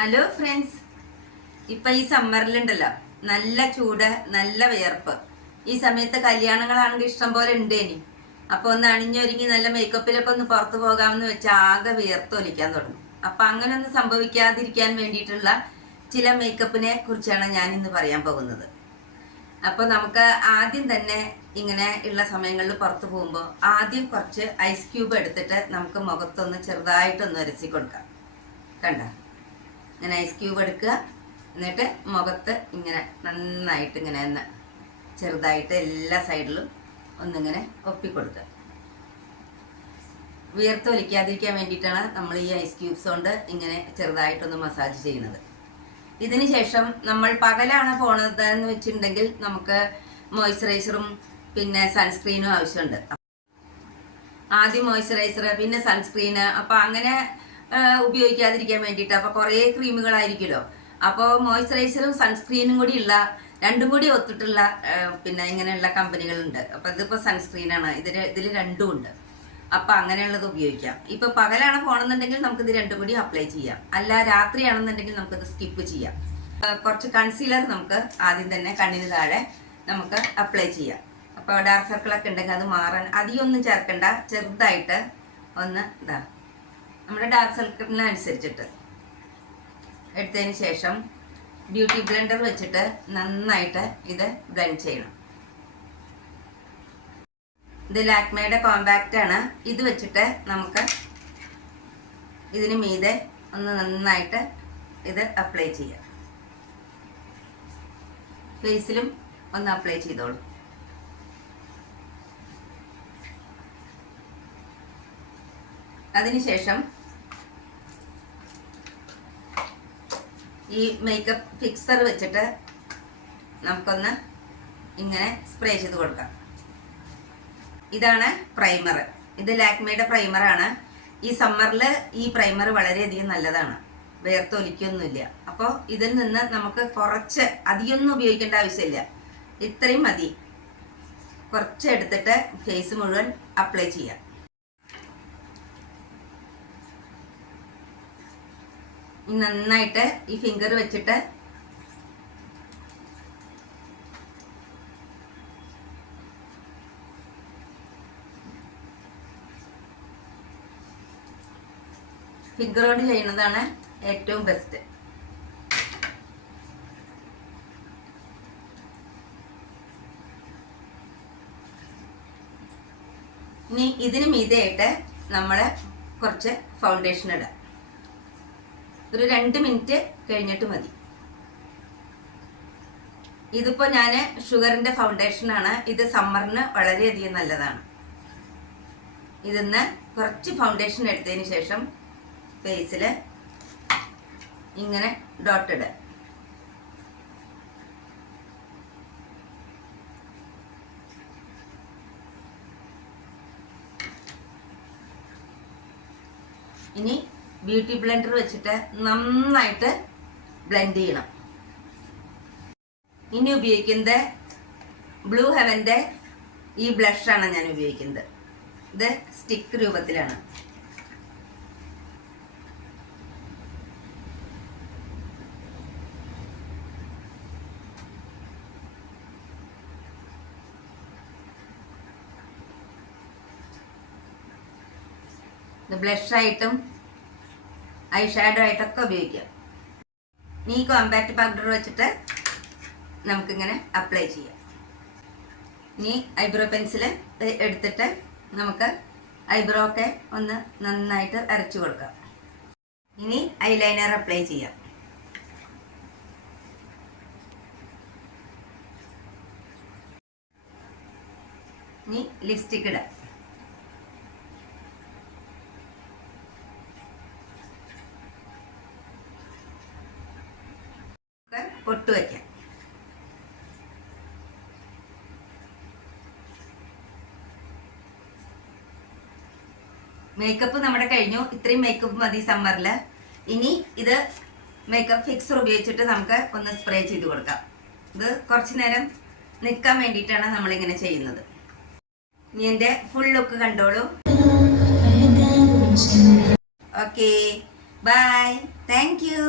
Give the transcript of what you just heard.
Hello friends, ഇപ്പൊ ഈ സമ്മറിലുണ്ടല്ലോ നല്ല ചൂട്, നല്ല വിയർപ്പ്. ഈ സമയത്ത് കല്യാണങ്ങളാണെങ്കിൽ ഇഷ്ടം പോലെ ഉണ്ട്. ഇനി അപ്പൊ ഒന്ന് അണിഞ്ഞൊരുങ്ങി നല്ല മേക്കപ്പിലൊക്കെ ഒന്ന് പുറത്തു പോകാമെന്ന് വെച്ചാൽ ആകെ വിയർത്തൊലിക്കാൻ തുടങ്ങും. അപ്പൊ അങ്ങനെ ഒന്നും സംഭവിക്കാതിരിക്കാൻ വേണ്ടിയിട്ടുള്ള ചില മേക്കപ്പിനെ കുറിച്ചാണ് ഞാൻ ഇന്ന് പറയാൻ പോകുന്നത്. അപ്പൊ നമുക്ക് ആദ്യം തന്നെ ഇങ്ങനെ ഉള്ള സമയങ്ങളിൽ പുറത്തു പോകുമ്പോൾ ആദ്യം കുറച്ച് ഐസ് ക്യൂബ് എടുത്തിട്ട് നമുക്ക് മുഖത്തൊന്ന് ചെറുതായിട്ടൊന്ന് ഉരസി കൊടുക്കാം. കണ്ട, ഇങ്ങനെ ഐസ് ക്യൂബ് എടുക്കുക, എന്നിട്ട് മുഖത്ത് ഇങ്ങനെ നന്നായിട്ട് ഇങ്ങനെ ഒന്ന് ചെറുതായിട്ട് എല്ലാ സൈഡിലും ഒന്നിങ്ങനെ ഒപ്പിക്കൊടുക്കുക. വിയർത്തൊലിക്കാതിരിക്കാൻ വേണ്ടിയിട്ടാണ് നമ്മൾ ഈ ഐസ് ക്യൂബ്സ് കൊണ്ട് ഇങ്ങനെ ചെറുതായിട്ടൊന്ന് മസാജ് ചെയ്യുന്നത്. ഇതിന് ശേഷം നമ്മൾ പകലാണ് പോണത് എന്ന് വെച്ചിട്ടുണ്ടെങ്കിൽ നമുക്ക് മോയ്സ്ചറൈസറും പിന്നെ സൺസ്ക്രീനും ആവശ്യമുണ്ട്. ആദ്യം മോയ്സ്ചറൈസർ, പിന്നെ സൺസ്ക്രീന്. അപ്പം അങ്ങനെ ഉപയോഗിക്കാതിരിക്കാൻ വേണ്ടിയിട്ട് അപ്പോൾ കുറേ ക്രീമുകളായിരിക്കുമല്ലോ. അപ്പോൾ മോയ്സ്ചറൈസറും സൺസ്ക്രീനും കൂടി ഉള്ള രണ്ടും കൂടി ഒത്തിട്ടുള്ള പിന്നെ ഇങ്ങനെയുള്ള കമ്പനികളുണ്ട്. അപ്പോൾ ഇതിപ്പോൾ സൺസ്ക്രീനാണ്, ഇതിൽ രണ്ടും ഉണ്ട്. അപ്പം അങ്ങനെയുള്ളത് ഉപയോഗിക്കാം. ഇപ്പോൾ പകലാണ് പോകണമെന്നുണ്ടെങ്കിൽ നമുക്കിത് രണ്ടും കൂടി അപ്ലൈ ചെയ്യാം. അല്ല രാത്രിയാണെന്നുണ്ടെങ്കിൽ നമുക്കിത് സ്കിപ്പ് ചെയ്യാം. കുറച്ച് കൺസീലർ നമുക്ക് ആദ്യം തന്നെ കണ്ണിന് താഴെ നമുക്ക് അപ്ലൈ ചെയ്യാം. അപ്പോൾ ഡാർക്ക് സർക്കിളൊക്കെ ഉണ്ടെങ്കിൽ അത് മാറാൻ അധികമൊന്നും ചേർക്കണ്ട, ചെറുതായിട്ട് ഒന്ന് ഇതാ നമ്മുടെ ഡാർക്ക് സർക്കിളിനനുസരിച്ചിട്ട് എടുത്തതിന് ശേഷം ബ്യൂട്ടി ബ്ലെൻഡർ വെച്ചിട്ട് നന്നായിട്ട് ഇത് ബ്ലെൻഡ് ചെയ്യണം. ഇത് ലാക്മേയുടെ കോമ്പാക്റ്റ് ആണ്. ഇത് വെച്ചിട്ട് നമുക്ക് ഇതിന് മീതെ ഒന്ന് നന്നായിട്ട് ഇത് അപ്ലൈ ചെയ്യാം. ഫേസിലും ഒന്ന് അപ്ലൈ ചെയ്തോളൂ. അതിനുശേഷം ഈ മേക്കപ്പ് ഫിക്സർ വെച്ചിട്ട് നമുക്കൊന്ന് ഇങ്ങനെ സ്പ്രേ ചെയ്ത് കൊടുക്കാം. ഇതാണ് പ്രൈമർ. ഇത് ലാക്മേയുടെ പ്രൈമറാണ്. ഈ സമ്മറിൽ ഈ പ്രൈമർ വളരെയധികം നല്ലതാണ്, വിയർത്തൊലിക്കൊന്നുമില്ല. അപ്പോൾ ഇതിൽ നിന്ന് നമുക്ക് കുറച്ച്, അധികമൊന്നും ഉപയോഗിക്കേണ്ട ആവശ്യമില്ല, ഇത്രയും മതി. കുറച്ച് എടുത്തിട്ട് ഫേസ് മുഴുവൻ അപ്ലൈ ചെയ്യാം. നന്നായിട്ട് ഈ ഫിംഗർ വെച്ചിട്ട് ഫിംഗർ കൊണ്ട് ചെയ്യുന്നതാണ് ഏറ്റവും ബെസ്റ്റ്. ഇനി ഇതിന് മീതെയായിട്ട് നമ്മൾ കുറച്ച് ഫൗണ്ടേഷൻ ഇടാം. ഒരു 2 മിനിറ്റ് കഴിഞ്ഞിട്ട് മതി. ഇതിപ്പോൾ ഞാൻ ഷുഗറിൻ്റെ ഫൗണ്ടേഷനാണ്. ഇത് സമ്മറിന് വളരെയധികം നല്ലതാണ്. ഇതിന്ന് കുറച്ച് ഫൗണ്ടേഷൻ എടുത്തതിന് ശേഷം ഫേസിൽ ഇങ്ങനെ ഡോട്ട് ഇടുക. ഇനി ബ്യൂട്ടി ബ്ലെൻഡർ വെച്ചിട്ട് നന്നായിട്ട് ബ്ലെൻഡ് ചെയ്യണം. ഇനി ഉപയോഗിക്കുന്നത് ബ്ലൂ ഹെവൻ്റെ ഈ ബ്ലഷാണ് ഞാൻ ഉപയോഗിക്കുന്നത്. ഇത് സ്റ്റിക്ക് രൂപത്തിലാണ്. ഇത് ബ്ലഷായിട്ടും ഐ ഷാഡോ ആയിട്ടൊക്കെ ഉപയോഗിക്കാം. ഈ കോമ്പാക്റ്റ് പൗഡർ വെച്ചിട്ട് നമുക്കിങ്ങനെ അപ്ലൈ ചെയ്യാം. ഇനി ഐബ്രോ പെൻസിൽ എടുത്തിട്ട് നമുക്ക് ഐബ്രോ ഒക്കെ ഒന്ന് നന്നായിട്ട് അരച്ചു കൊടുക്കാം. ഇനി ഐലൈനർ അപ്ലൈ ചെയ്യാം. ഇനി ലിപ്സ്റ്റിക്ക് ഇടാം. പൊട്ട് വയ്ക്കാം. മേക്കപ്പ് നമ്മുടെ കഴിഞ്ഞു. ഇത്രയും മേക്കപ്പ് മതി സമ്മറിൽ. ഇനി ഇത് മേക്കപ്പ് ഫിക്സർ ഉപയോഗിച്ചിട്ട് നമുക്ക് ഒന്ന് സ്പ്രേ ചെയ്ത് കൊടുക്കാം. ഇത് കുറച്ച് നേരം നിൽക്കാൻ വേണ്ടിയിട്ടാണ് നമ്മളിങ്ങനെ ചെയ്യുന്നത്. ഇനി എൻ്റെ ഫുൾ ലുക്ക് കണ്ടോളൂ. Okay, bye. Thank U.